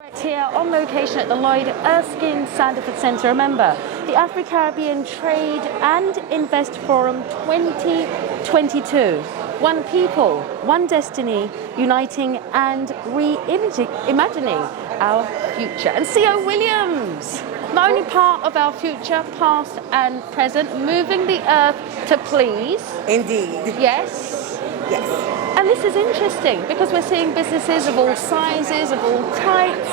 Right here on location at the Lloyd Erskine Sanderford Centre. Remember, the Africaribbean Trade and Invest Forum 2022. One people, one destiny, uniting and reimagining our future. And C.O. Williams, not only part of our future, past and present, moving the earth to please. Indeed. Yes. Yes. And this is interesting because we're seeing businesses of all sizes, of all types,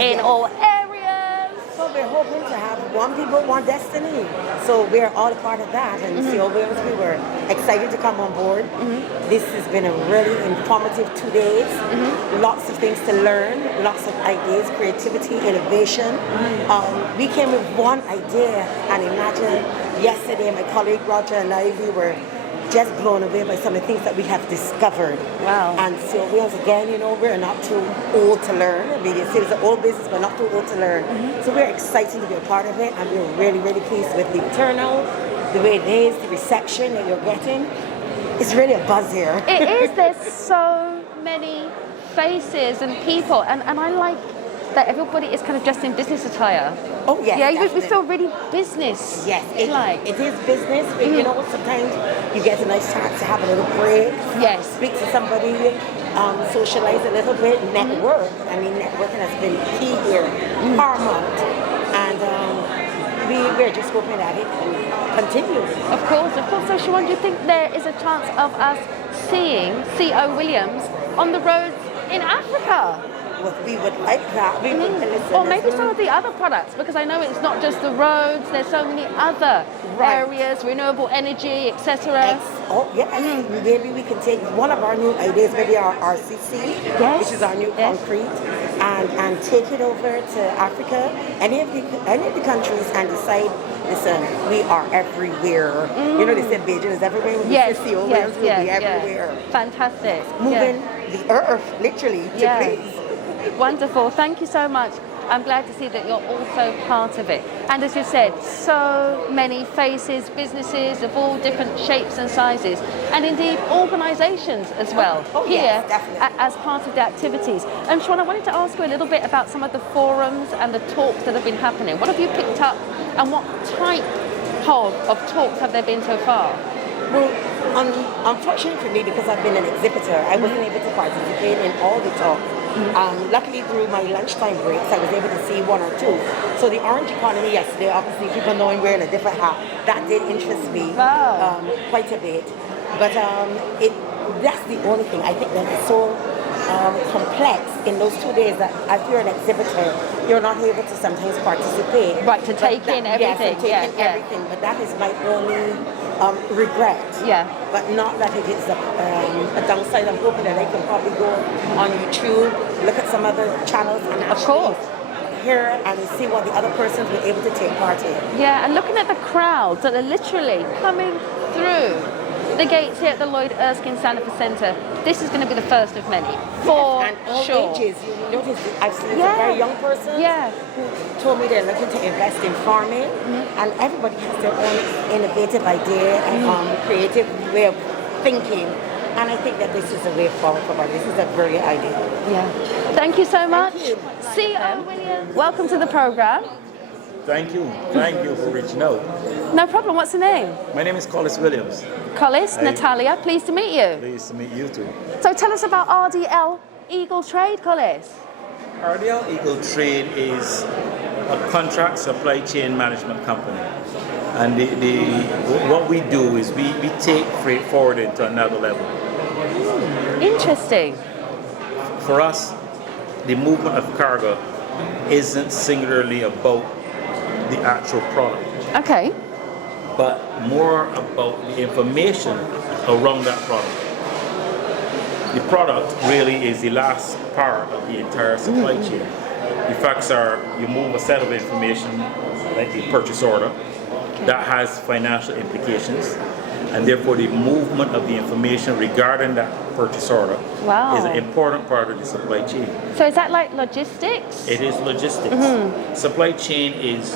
in all areas. So we're hoping to have one people, one destiny. So we're all a part of that. And so we were excited to come on board. This has been a really informative 2 days. Lots of things to learn, lots of ideas, creativity, innovation. We came with one idea, and imagine yesterday my colleague Roger and I, we were just blown away by some of the things that we have discovered. Wow. And so once again, you know, we're not too old to learn. I mean, it's an old business, but not too old to learn. So we're excited to be a part of it, and we're really, really pleased with the turnout, the way it is, the reception that you're getting. It's really a buzz here. It is. There's so many faces and people, and I like that everybody is kind of dressed in business attire. Oh, yes. Yeah, we definitely. feel really business. Yes, it is business, but you know, sometimes you get a nice chance to have a little break. Yes. Speak to somebody, socialize a little bit, network. I mean, networking has been key here, paramount. And we're just hoping that it can continue. Of course. So, Siobhan, do you think there is a chance of us seeing C.O. Williams on the roads in Africa? Well, we would like that. We would listen. Or maybe some of the other products, because I know it's not just the roads, there's so many other areas, renewable energy, etc. Maybe we can take one of our new ideas, maybe our RCC, which is our new concrete, and take it over to Africa, any of the countries, and decide, listen, we are everywhere. You know, they said Beijing is everywhere. We'll be everywhere. Fantastic. Moving the earth, literally, to please. Wonderful. Thank you so much. I'm glad to see that you're also part of it. And as you said, so many faces, businesses of all different shapes and sizes, and indeed organisations as well here as part of the activities. And Siobhan, I wanted to ask you a little bit about some of the forums and the talks that have been happening. What have you picked up, and what type of talks have there been so far? Well, unfortunately for me, because I've been an exhibitor, I wasn't able to participate in all the talks. Luckily, through my lunchtime breaks, I was able to see one or two. So the orange economy yesterday, obviously people knowing wearing a different hat, that did interest me quite a bit. But that's the only thing. I think that it's so complex in those 2 days that if you're an exhibitor, you're not able to sometimes participate. Right, to take in everything. Yes, everything. But that is my only regret. Yeah. But not that it is a downside. I'm hoping that I can probably go on YouTube, look at some other channels, and actually hear and see what the other persons were able to take part in. Yeah, and looking at the crowds that are literally coming through the gates here at the Lloyd Erskine Sanderford Centre, this is going to be the first of many, for and all sure. ages. You notice, I've seen a very young person who told me they're looking to invest in farming, and everybody has their own innovative idea and creative way of thinking. And I think that this is a way forward for us. This is a brilliant idea. Yeah. Thank you so much. Thank you. C.O. Williams, welcome to the programme. Thank you for reaching out. No problem. What's the name? My name is Collis Williams. Collis, Natalia, pleased to meet you. Pleased to meet you too. So tell us about RDL Eagle Trade, Collis. RDL Eagle Trade is a contract supply chain management company. And what we do is we take freight forward into another level. Interesting. For us, the movement of cargo isn't singularly about the actual product. Okay. But more about the information around that product. The product really is the last part of the entire supply chain. The facts are, you move a set of information, like the purchase order, that has financial implications, and therefore the movement of the information regarding that purchase order is an important part of the supply chain. So is that like logistics? It is logistics. Supply chain is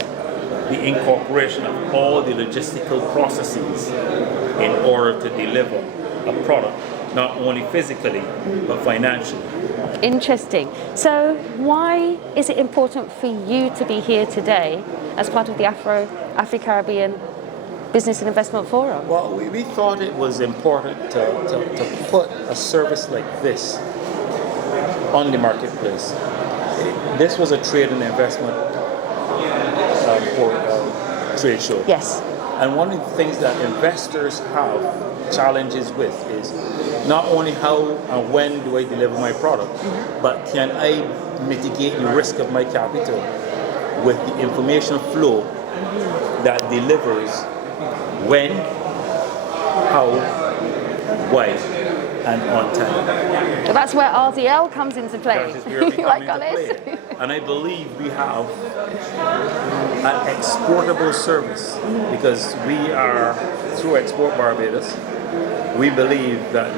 the incorporation of all the logistical processes in order to deliver a product, not only physically, but financially. Interesting. So why is it important for you to be here today as part of the Africaribbean Business and Investment Forum? Well, we thought it was important to put a service like this on the marketplace. This was a trade and investment trade show. Yes. And one of the things that investors have challenges with is not only how and when do I deliver my product, but can I mitigate the risk of my capital with the information flow that delivers when, how, why, and on time. So that's where RDL comes into play. That is where we come into play. And I believe we have an exportable service because we are, through Export Barbados, we believe that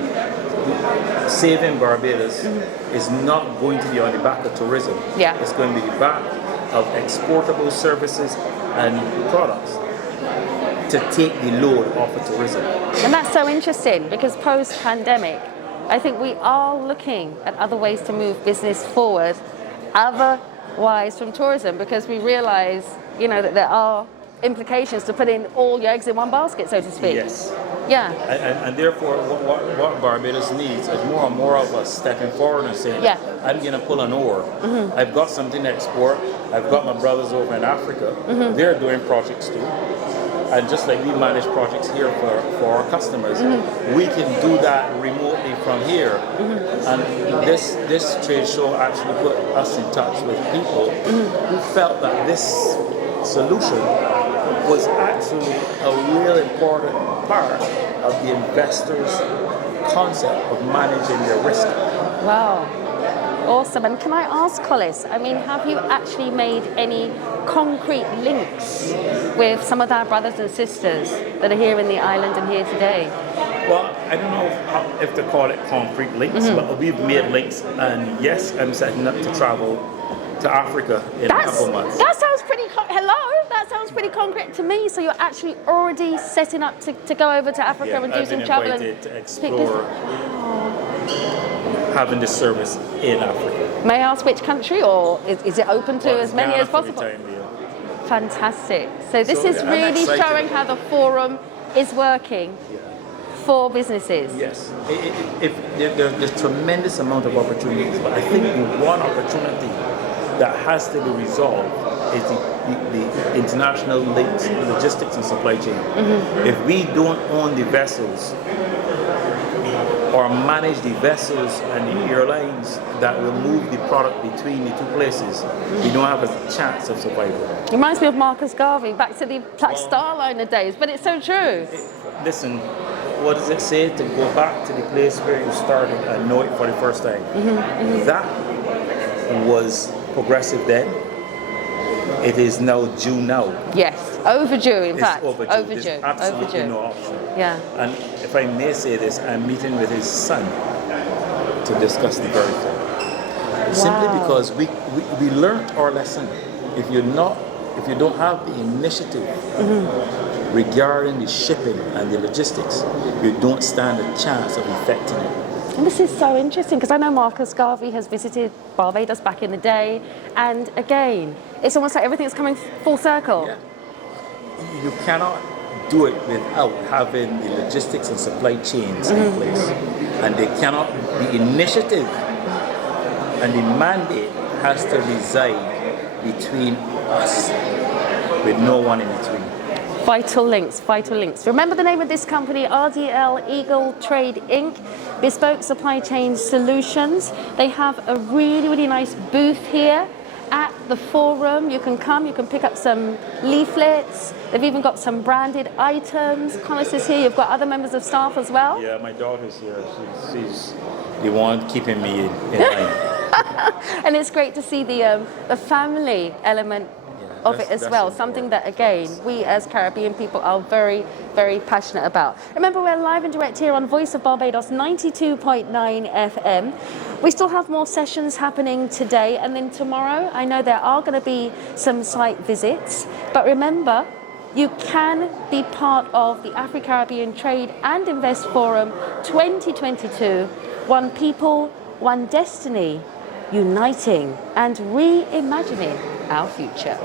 saving Barbados is not going to be on the back of tourism. Yeah. It's going to be the back of exportable services and products to take the load off of tourism. And that's so interesting because post-pandemic, I think we are looking at other ways to move business forward, otherwise from tourism, because we realize, that there are implications to putting all your eggs in one basket, so to speak. Yes. Yeah. And therefore, what Barbados needs is more and more of us stepping forward and saying, Yeah. I'm going to pull an oar. I've got something to export. I've got my brothers over in Africa. They're doing projects too. And just like we manage projects here for our customers, we can do that remotely from here. And this trade show actually put us in touch with people who felt that this solution was actually a real important part of the investor's concept of managing their risk. Wow. Awesome. And can I ask, Collis, have you actually made any concrete links with some of our brothers and sisters that are here in the island and here today? Well, I don't know if to call it concrete links, but we've made links. And yes, I'm setting up to travel to Africa in a couple months. That sounds pretty that sounds pretty concrete to me. So you're actually already setting up to go over to Africa and do some travel and to explore having this service in Africa. May I ask which country, or is it open to as many Ghana as for the possible? time being. Fantastic. So this is I'm really excited. showing how the forum is working for businesses. Yes, there's tremendous amount of opportunities, but I think the one opportunity that has to be resolved is the international links, logistics and supply chain. If we don't own the vessels or manage the vessels and the airlines that will move the product between the two places, we don't have a chance of survival. It reminds me of Marcus Garvey, back to the Black Star Liner days, but it's so true. Listen, what does it say to go back to the place where you started and know it for the first time? That was progressive then. It is now due now. Yes, overdue in It's fact. overdue. There's absolutely no option. Yeah. And if I may say this, I'm meeting with his son to discuss the very thing. Simply because we learned our lesson. If you don't have the initiative regarding the shipping and the logistics, you don't stand a chance of effecting it. And this is so interesting because I know Marcus Garvey has visited Barbados back in the day, and again, it's almost like everything's coming full circle. Yeah. You cannot do it without having the logistics and supply chains in place. And they cannot, the initiative and the mandate has to reside between us with no one in between. Vital links, vital links. Remember the name of this company, RDL Eagle Trade Inc, Bespoke Supply Chain Solutions. They have a really, really nice booth here at the forum. You can come, you can pick up some leaflets. They've even got some branded items. Collis is here, you've got other members of staff as well. Yeah, my daughter's here. She's the one keeping me in line. And it's great to see the family element of it as well, something that, again, we as Caribbean people are very, very passionate about. Remember, we're live and direct here on Voice of Barbados 92.9 FM. We still have more sessions happening today, and then tomorrow, I know there are going to be some site visits, but remember, you can be part of the Africaribbean Trade and Invest Forum 2022, One People, One Destiny. uniting and reimagining our future.